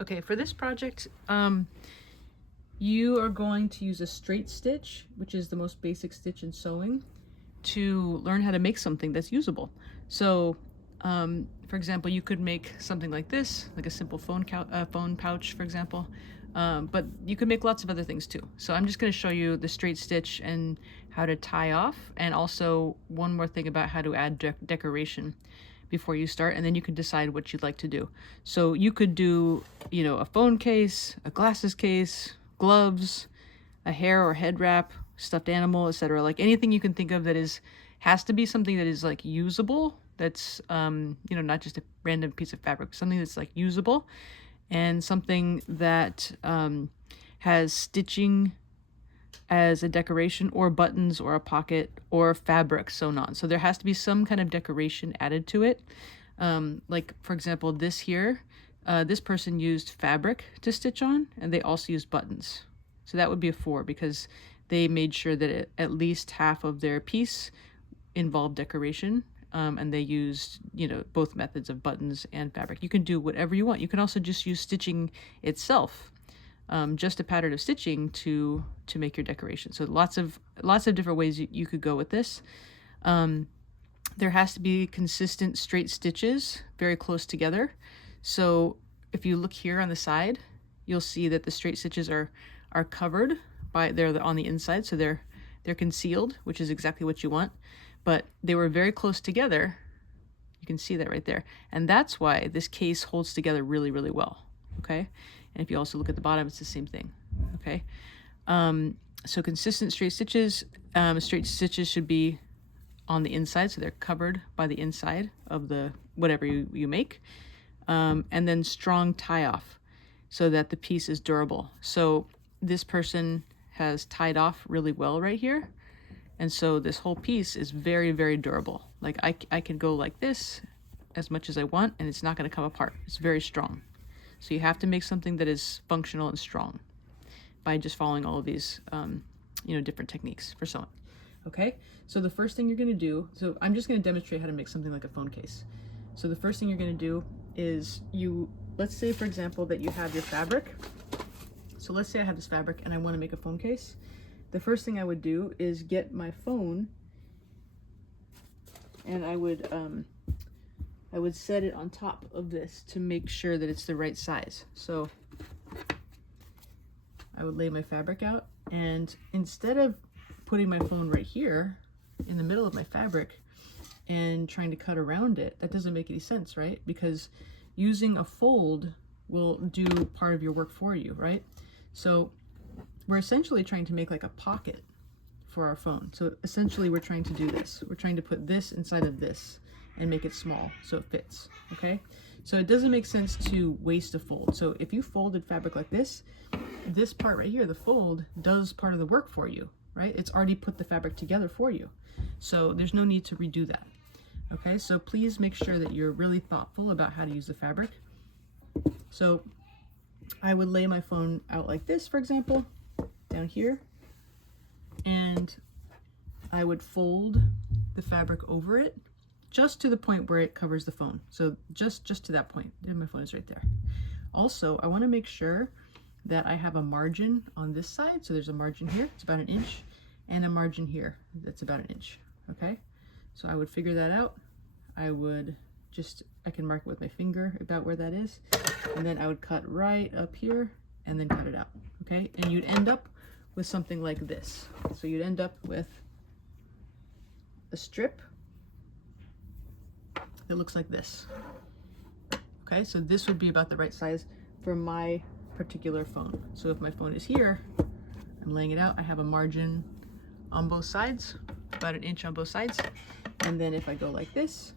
Okay, for this project, you are going to use a straight stitch, which is the most basic stitch in sewing, to learn how to make something that's usable. So, for example, you could make something like this, like a simple phone pouch, for example. But you could make lots of other things too. So I'm just going to show you the straight stitch and how to tie off, and also one more thing about how to add decoration before you start, and then you can decide what you'd like to do. So you could do, a phone case, a glasses case, gloves, a hair or head wrap, stuffed animal, etc. Like anything you can think of that has to be something that is like usable. That's not just a random piece of fabric. Something that's like usable, and something that has stitching as a decoration, or buttons, or a pocket, or fabric sewn on. So there has to be some kind of decoration added to it. Like for example, this here, this person used fabric to stitch on, and they also used buttons. So that would be a 4 because they made sure that at least half of their piece involved decoration. And they used, both methods of buttons and fabric. You can do whatever you want. You can also just use stitching itself, just a pattern of stitching to make your decoration. So lots of different ways you could go with this. There has to be consistent straight stitches very close together. So if you look here on the side, you'll see that the straight stitches are covered by, they're on the inside, so they're concealed, which is exactly what you want. But they were very close together. You can see that right there. And that's why this case holds together really, really well, okay? And if you also look at the bottom, it's the same thing, okay? So consistent straight stitches. Straight stitches should be on the inside, so they're covered by the inside of the whatever you make. And then strong tie-off, so that the piece is durable. So this person has tied off really well right here. And so this whole piece is very, very durable. Like I can go like this as much as I want, and it's not going to come apart. It's very strong. So you have to make something that is functional and strong by just following all of these, different techniques for sewing. Okay, so the first thing you're going to do, so I'm just going to demonstrate how to make something like a phone case. So the first thing you're going to do is let's say for example that you have your fabric. So let's say I have this fabric and I want to make a phone case. The first thing I would do is get my phone, and I would set it on top of this to make sure that it's the right size. So I would lay my fabric out, and instead of putting my phone right here in the middle of my fabric and trying to cut around it, that doesn't make any sense, right? Because using a fold will do part of your work for you, right? So we're essentially trying to make like a pocket for our phone. So essentially we're trying to do this. We're trying to put this inside of this and make it small so it fits, okay? So it doesn't make sense to waste a fold. So if you folded fabric like this part right here, the fold does part of the work for you, right? It's already put the fabric together for you. So there's no need to redo that, okay? So please make sure that you're really thoughtful about how to use the fabric. So I would lay my phone out like this, for example, down here, and I would fold the fabric over it just to the point where it covers the phone. So just to that point. There, my phone is right there. Also, I want to make sure that I have a margin on this side. So there's a margin here, it's about 1 inch, and a margin here that's about 1 inch, okay? So I would figure that out. I can mark it with my finger about where that is, and then I would cut right up here and then cut it out, okay? And you'd end up with something like this. So you'd end up with a strip that looks like this. Okay, so this would be about the right size for my particular phone. So if my phone is here, I'm laying it out, I have a margin on both sides, about 1 inch on both sides. And then if I go like this,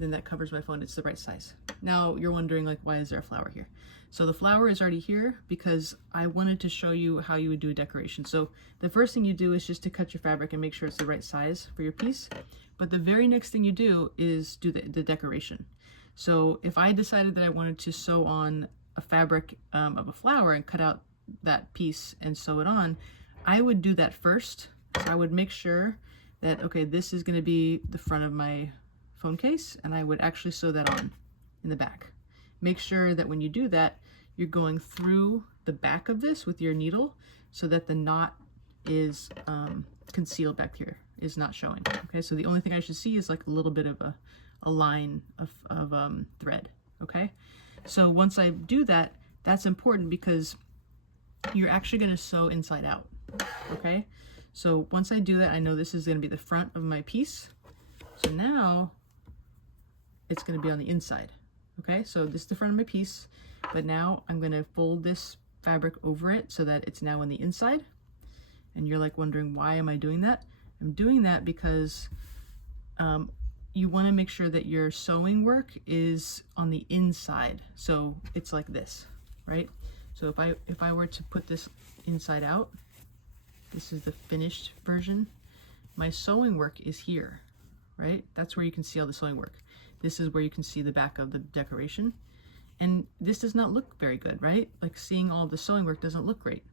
then that covers my phone, it's the right size. Now you're wondering, like, why is there a flower here? So the flower is already here because I wanted to show you how you would do a decoration. So the first thing you do is just to cut your fabric and make sure it's the right size for your piece. But the very next thing you do is do the decoration. So if I decided that I wanted to sew on a fabric of a flower and cut out that piece and sew it on, I would do that first. So I would make sure that, okay, this is going to be the front of my phone case, and I would actually sew that on in the back. make sure that when you do that, you're going through the back of this with your needle so that the knot is concealed back here, is not showing. Okay, so the only thing I should see is like a little bit of a line of thread. Okay, so once I do that, that's important because you're actually going to sew inside out. Okay, so once I do that, I know this is going to be the front of my piece. So now it's going to be on the inside. Okay, so this is the front of my piece, but now I'm going to fold this fabric over it so that it's now on the inside. And you're like wondering, why am I doing that? I'm doing that because you want to make sure that your sewing work is on the inside. So it's like this, right? So if I were to put this inside out, this is the finished version. My sewing work is here, right? That's where you can see all the sewing work. This is where you can see the back of the decoration. And this does not look very good, right? Like seeing all the sewing work doesn't look great.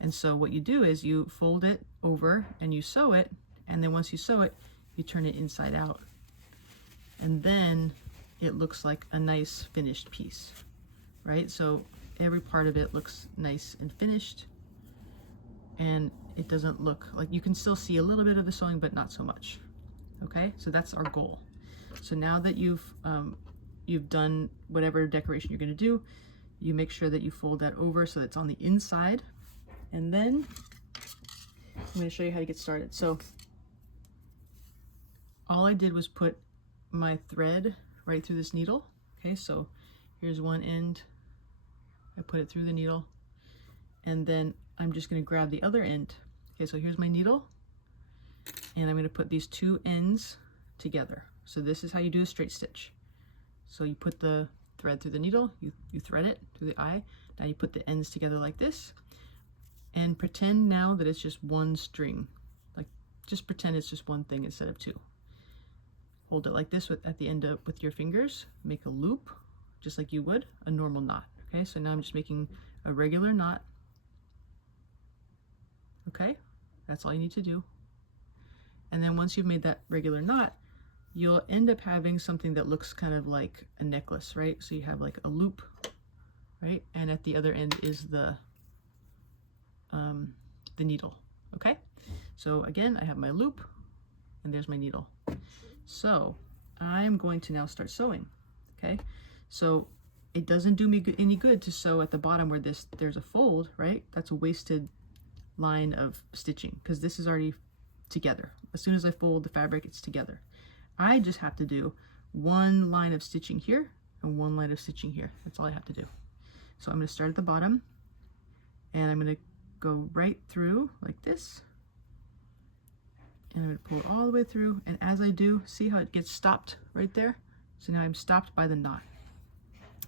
And so what you do is you fold it over and you sew it. And then once you sew it, you turn it inside out. And then it looks like a nice finished piece, right? So every part of it looks nice and finished. And it doesn't look like, you can still see a little bit of the sewing, but not so much. Okay, so that's our goal. So now that you've done whatever decoration you're going to do, you make sure that you fold that over so that it's on the inside. And then I'm going to show you how to get started. So all I did was put my thread right through this needle. Okay, so here's one end. I put it through the needle, and then I'm just going to grab the other end. Okay, so here's my needle, and I'm going to put these two ends together. So this is how you do a straight stitch. So you put the thread through the needle, you thread it through the eye, now you put the ends together like this, and pretend now that it's just one string. Like, just pretend it's just one thing instead of two. Hold it like this at the end with your fingers, make a loop, just like you would a normal knot. Okay, so now I'm just making a regular knot. Okay, that's all you need to do. And then once you've made that regular knot, you'll end up having something that looks kind of like a necklace, right? So you have like a loop, right? And at the other end is the needle. Okay, so again, I have my loop, and there's my needle. So I'm going to now start sewing. Okay, so it doesn't do me any good to sew at the bottom where there's a fold, right? That's a wasted line of stitching because this is already together. As soon as I fold the fabric, it's together. I just have to do one line of stitching here and one line of stitching here. That's all I have to do. So I'm going to start at the bottom, and I'm going to go right through like this, and I'm going to pull it all the way through. And as I do, see how it gets stopped right there? So now I'm stopped by the knot.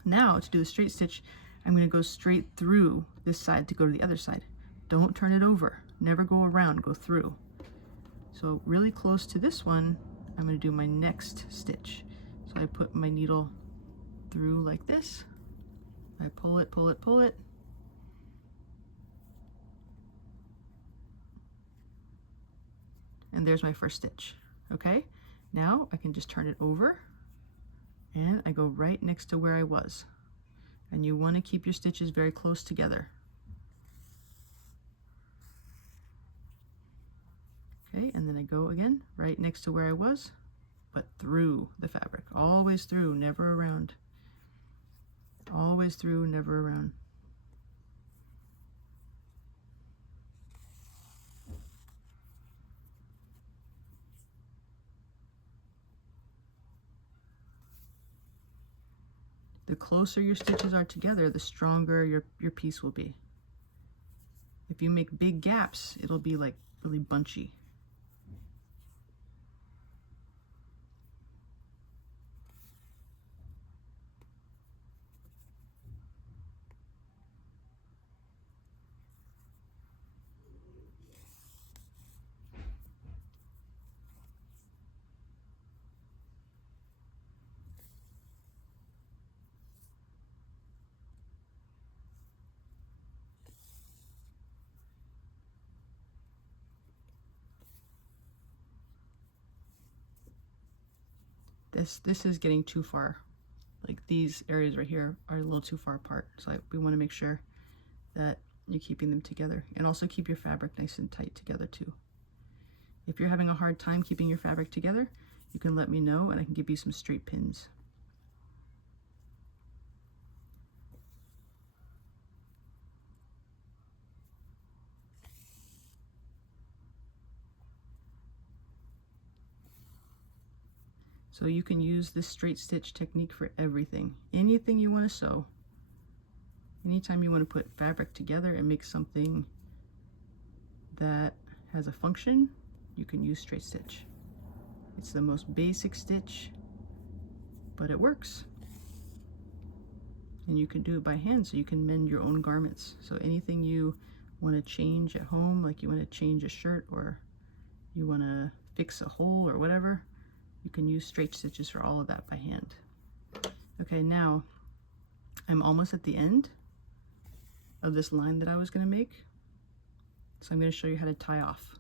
Now to do the straight stitch, I'm going to go straight through this side to go to the other side. Don't turn it over. Never go around, go through. So really close to this one, I'm going to do my next stitch. So I put my needle through like this. I pull it, pull it, pull it. And there's my first stitch. Okay, now I can just turn it over, and I go right next to where I was. And you want to keep your stitches very close together. Okay, and then I go again right next to where I was, but through the fabric, always through, never around. Always through, never around. The closer your stitches are together, the stronger your piece will be. If you make big gaps, it'll be like really bunchy. This is getting too far. like these areas right here are a little too far apart. So we want to make sure that you're keeping them together, and also keep your fabric nice and tight together too. If you're having a hard time keeping your fabric together, you can let me know and I can give you some straight pins. So you can use this straight stitch technique for everything. Anything you want to sew. Anytime you want to put fabric together and make something that has a function, you can use straight stitch. It's the most basic stitch, but it works. And you can do it by hand, so you can mend your own garments. So anything you want to change at home, like you want to change a shirt or you want to fix a hole or whatever, you can use straight stitches for all of that by hand. Okay, now I'm almost at the end of this line that I was going to make. So I'm going to show you how to tie off.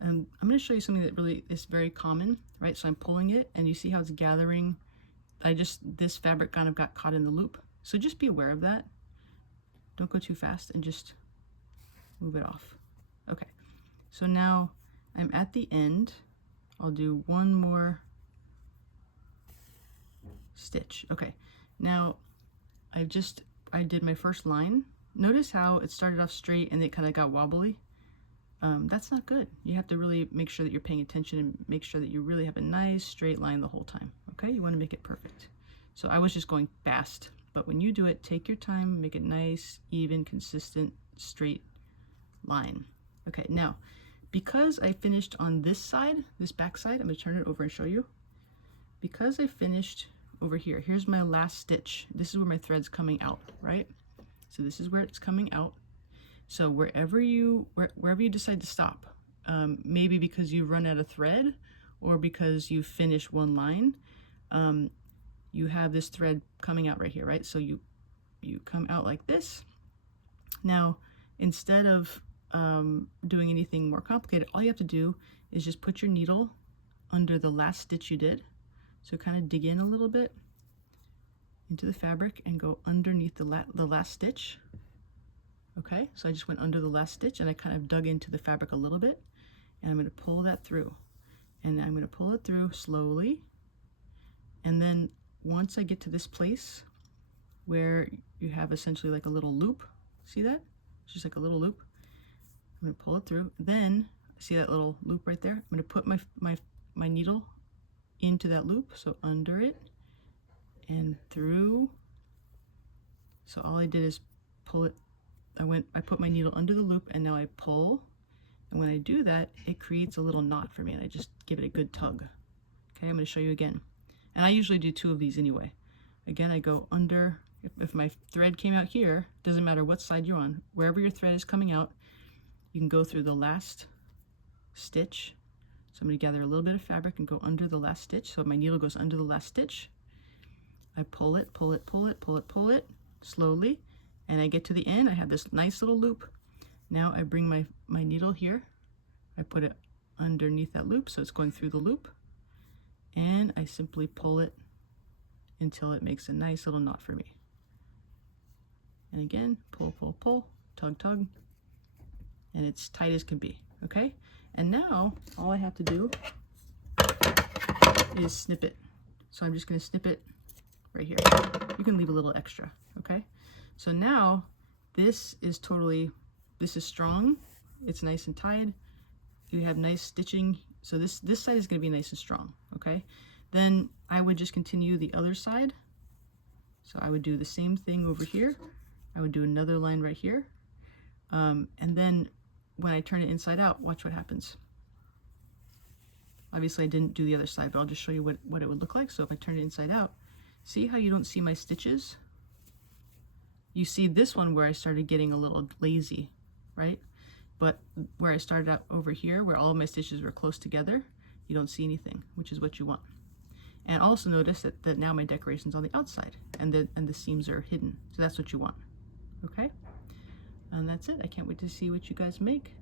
And I'm going to show you something that really is very common, right? So I'm pulling it and you see how it's gathering. This fabric kind of got caught in the loop. So just be aware of that. Don't go too fast and just move it off. Okay, so now I'm at the end. I'll do one more stitch. Okay, now I did my first line. Notice how it started off straight and it kind of got wobbly. That's not good. You have to really make sure that you're paying attention and make sure that you really have a nice straight line the whole time. Okay, you want to make it perfect. So I was just going fast, but when you do it, take your time, make it nice, even, consistent, straight line. Okay, now because I finished on this side, this back side, I'm going to turn it over and show you. Because I finished over here, here's my last stitch. This is where my thread's coming out, right? So this is where it's coming out. So wherever you decide to stop, maybe because you run out of thread or because you finish one line, you have this thread coming out right here, right? So you come out like this. Now, instead of doing anything more complicated, all you have to do is just put your needle under the last stitch you did. So kind of dig in a little bit into the fabric and go underneath the last stitch. Okay, so I just went under the last stitch and I kind of dug into the fabric a little bit, and I'm going to pull that through, and I'm going to pull it through slowly. And then once I get to this place where you have essentially like a little loop, see that? It's just like a little loop. I'm going to pull it through. Then see that little loop right there? I'm going to put my needle into that loop, so under it and through. So all I did is pull it. I put my needle under the loop and now I pull, and when I do that, it creates a little knot for me, and I just give it a good tug. Okay, I'm going to show you again, and I usually do 2 of these anyway. Again, I go under. If my thread came out here, doesn't matter what side you're on, wherever your thread is coming out, you can go through the last stitch. So I'm going to gather a little bit of fabric and go under the last stitch. So my needle goes under the last stitch. I pull it, pull it, pull it, pull it, pull it slowly, and I get to the end. I have this nice little loop. Now I bring my needle here. I put it underneath that loop, so it's going through the loop, and I simply pull it until it makes a nice little knot for me. And again, pull, pull, pull, tug, tug, and it's tight as can be. Okay, and now all I have to do is snip it. So I'm just going to snip it right here. You can leave a little extra. Okay, so now this is strong. It's nice and tied. You have nice stitching. So this side is going to be nice and strong. Okay, then I would just continue the other side. So I would do the same thing over here. I would do another line right here, and then when I turn it inside out, watch what happens. Obviously I didn't do the other side, but I'll just show you what it would look like. So if I turn it inside out, see how you don't see my stitches? You see this one where I started getting a little lazy, right? But where I started out over here, where all of my stitches were close together, you don't see anything, which is what you want. And also notice that now my decoration's on the outside and the seams are hidden. So that's what you want, okay? And that's it. I can't wait to see what you guys make.